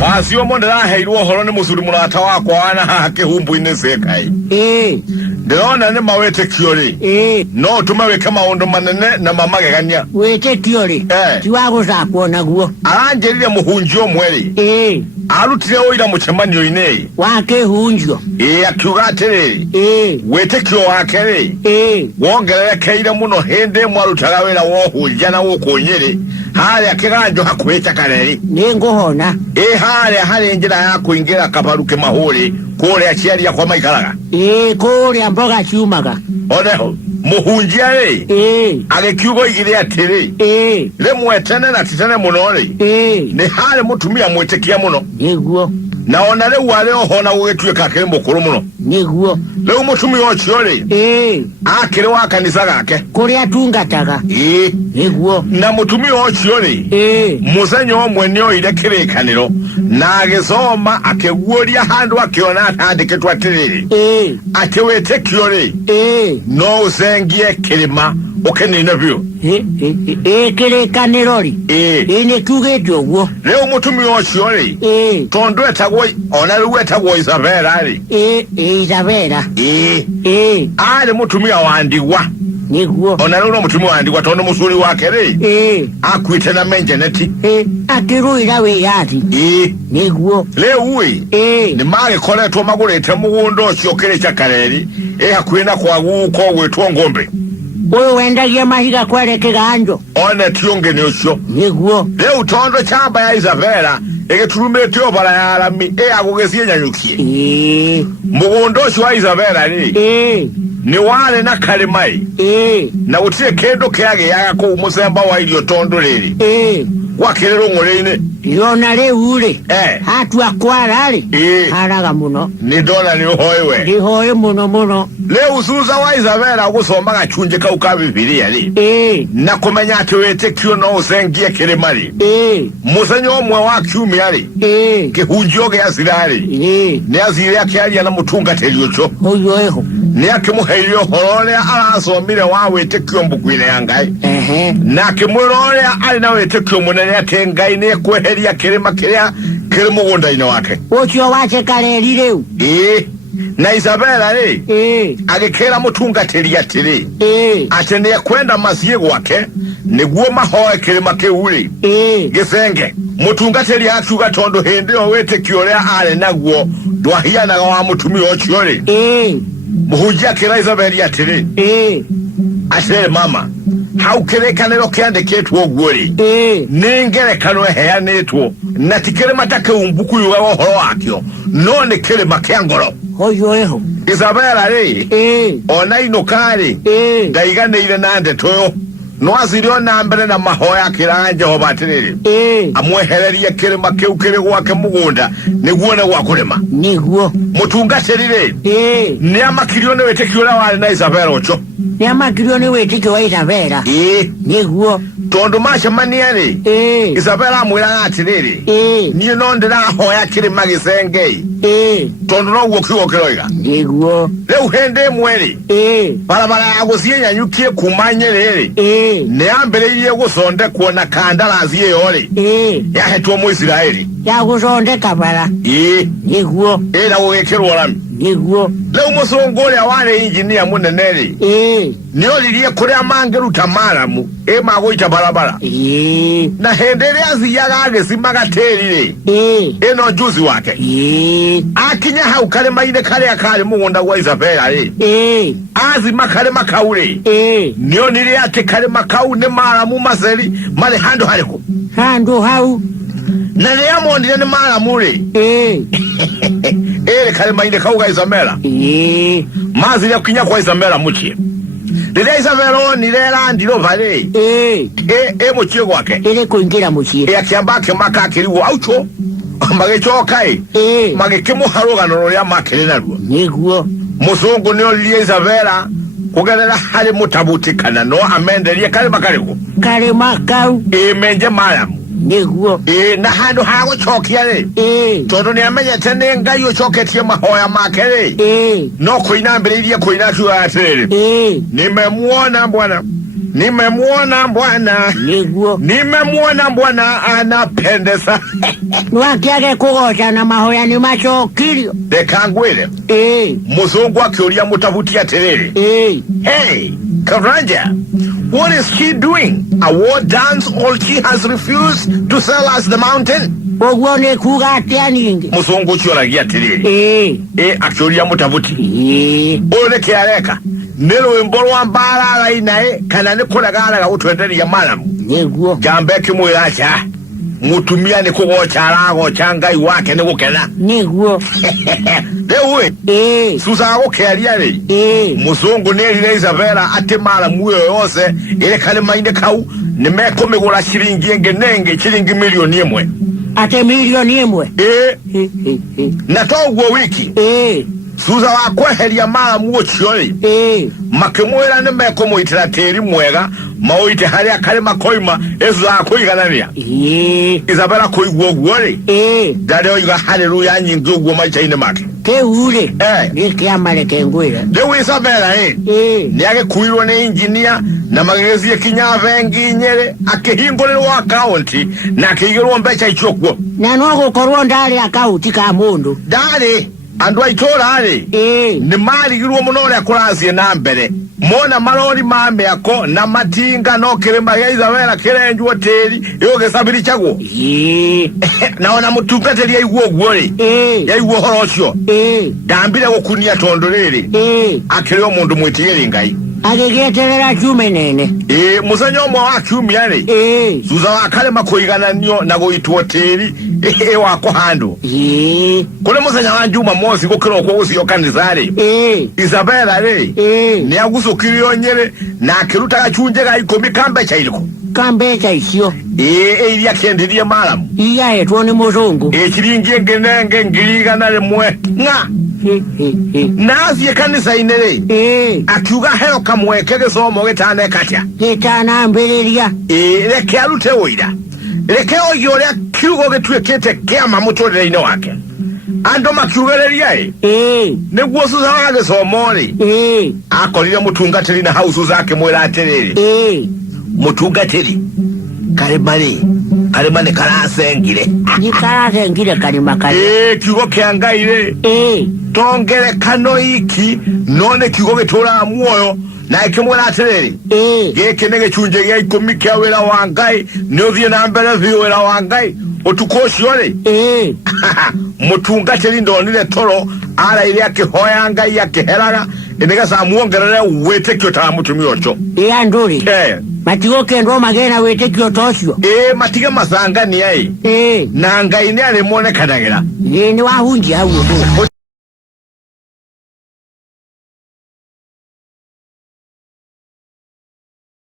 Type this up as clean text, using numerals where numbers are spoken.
Wasio mondera heiru horo ni musuri mulata wako wana hake humbu inesekai. Ndona ne mawete kiori. No tumaweka maondo manene na mamage ganya. Wete kiori. Tiwago za kuona guo. Aranjerire muhunjio mweri. Arutire oira muchemanyo ine. Wake hunjio. Akiuga atiriri. Wete kio wakere. Wongerere keire muno hende mwarutaga wera wohunja na wokonyere. Hali akiganjo hakuhecha kareri. Nengo hona. Hali njira ya kuingira kaparuke mahuri. Kore achiari ya kwa maikaraga. Kore amboga chumaga. Oneho. Muhunjia age kiugo igire atiri le mwetene na titene munore ne hale mutumia mwetekia muno niguo na onale wale ohona wetuye kakere mukuru muno niguo le umutumia ochiore akire wa kanisa gake kuri atungataga niguo na mutumia ochiore muzenyo omwenyo ile kirekaniro na agesoma akeguoria handu akiona atandike twatiriri atewete kiore no uzengie kirima okenine byo kirekanirori ine tugejo guo leo mutumi ochiore tondo etagwo ona luetagwo Isabella ali Isabella ali mutumi awandiwa niguo ona luno mutumi awandiwa tondo musuri wake akwite na menjeneti akiruira we yati niguo leo uwi ni mage koletwa magurete mugundo ocio kire chakareri hakwina kwa guko wetwa ngombe oyo wendagia mahiga kwereke ganjo one tionge ni ucio niguo leo tondo chamba ya Isabella egeturumete obara ya arami agugesie nyanyukie mugundo ocio wa Isabella ni wale na karimai na utire kendo kiage yaga ko umusemba wa ilio tondo riri wakirero ngorene yona le ure hatu akwara haraga muno ni dola ni hoyewe ni hoye muno le usuza wa Isabella gusomba gachunje ka ukabibiria na kumenya atwete kyo no usengie kirimari musenyo omwe wa kyumi ali kihunjoge yazirari ni azire yake na mutunga teliocho oyo ni akimuherio horore arasomire wa wete kyo mbukwire yangai na akimurore ali na wete kyo munene yake ngai ne kweheria kirima kiria kiri mugunda ine wake ocho wache kareri reu na Isabella agikera mutunga teria tiri atene kwenda masie gwake niguo mahoe kirima kiuri gisenge mutunga teria akuga tondo hende o wete kioria ale naguo dwahiana wa mutumi ochiore muhujia kira Isabella tiri ashe mama haukerekanero kiandiketwo gwori ningerekano heanetwo na tikere matake umbuku yuwa horo wakyo no ne kere makiangoro oyo Isabella ona inokari ndaiganeire nande toyo no azirio na mbere na mahoya kiranje hobatiriri amwehereria kere makeukere gwake mugunda niguone gwakurema niguo mutungatirire ni amakirio ne wetekio la wale na Isabella ocho ni amakirio ne wetekio wa Isabella niguo tondo masha maniere Isabella amwira atiriri ni no ndira hoya kire magisenge tondo no gwokiwo kiroiga niguo leu hende mweri barabara yagusie nyanyukie kumanyerere ne ambere gusonde kuona kandarazi yore yahetwo mu Israeli yagusonde kabara niguo na gugekirwo rami niguo leu musongole awale engineer muneneri ni olirie kuri amangeru tamaramu magoita barabara na hendere aziyaga agesima gaterire eno juzi wake akinya hau kale maine kale akale mugunda wa Isabella azima kale makaure niyo nire ate kale makau ne maramu maseri male hando hau na le amondire ne maramu kale maine kauga Isabella mazili akinya kwa Isabella muchie Dede Isabella ni lera ndilo vale muchie gwake ile kuingira muchie akiambake makakiri waucho magechokai magekemo haroga no ya makere narwo niguo musongo ne oli Isabella kugerera hali mutabutikana no amenderie kale makariko kale makau menje malamu niguo na hando hago chokia todo ni amenya tene ngayo choketie mahoya makere no koina mbere koina tu atere nimemuona bwana Nimemwona bwana. Niguo. Nimemwona bwana anapendeza. Nwakiage kugoca na mahoya ni macokirio. Dekangwile. Muzungu akiulia mutavutia terere. Hey, Karanja, what is she doing? A war dance all she has refused to sell us the mountain? Ogwone kugatia ningi. Muzungu chioragia terere. Akiulia mutavuti. Ole kiareka. Nilo imbolo ambala ala inae kana nikula gala utwendeli ya malamu. Niguo. Jambeki muiracha. Mutumia ni kugocha alago changai wake ni kukena. Niguo. Dewe. Susa ako kealiale. Muzungu neli Isabela ate malamu yoyose. Ile kalima inde kau. Nimeko migula shilingi nenge shilingi milioni imwe. Ate milioni imwe? Natogwa wiki. Suza wakweheria malamu ochiole. Makimwera nimeko muitira teri mwega. Mauite haria kalima koima. Esu za kuiganania. Isabela kuigwa guole. Dadeo yuga haleluya nyingi ugwa maisha ine maki. Ke ule. Niki amale kengwira. Dewe Isabela Niage kuirwa ni engineer. Na magezi ya kinyavengi nyere. Akehingole wa akaunti. Na akehingole mbecha ichokwo. Nanogo korwa ndali akaunti ka mundu. Dali. Andwa itora ale. Ni mali giruwa munole ya kurazi na mbele. Mona malori mame yako na matinga no kirima ya Isabela kirenju hoteli. Yoge sabiri chago. Naona mutunga teli ya iguo guole. Ya iguo horosho. Dambile wakunia tondolele. Akileo mundu mwitigeli ngai. Agegeterera chume nene. Musanyo mwa wakiumi yane. Suza wakale makoigana nyo na goitu hoteli. Wako hando. Kule musanya wanjuma mosi kukiro kwa usi yokanizare. Isabela ni aguso kirio nyere na kiruta kachunje kaikomi kambecha iliko. Kambecha isio. Ili ya kiendilia malamu. Iya etuoni muzungu. Chiringi ngenenge ngiriga na lemwe. Nga. Nazi ye kanisa inere. Akiuga heo kamwekege somo getane katia. Getana ambeleria. Leke alute oida. Leke oyole kiugo getue kete kea mamutole ino wake. Ando makiugeleria Neguo suza wage somori. Akolile mutungateli na hausu zake mwela aterere. Mutungateli. Kalimane karasengile. Ni karasengile kalima kalima. Kiugo keangaile. Tongele kano iki. None kiugo getora muoyo. Na ikimwela aterere. Kenege chunje ya ikomike wela wangai. Nyodhie na mbele vio wela wangai. Otukoshi yole. Mutungateli ndonile toro. Ala ili yake hoyanga yake helaga. Inega saa muongerele Witikio ta mutumi ocho. Anduri. Matigo kendo magena Witikio tosyo. Matiga masanga ni yai. Nanga ini alimone kadagira. Ni wahunji hawo.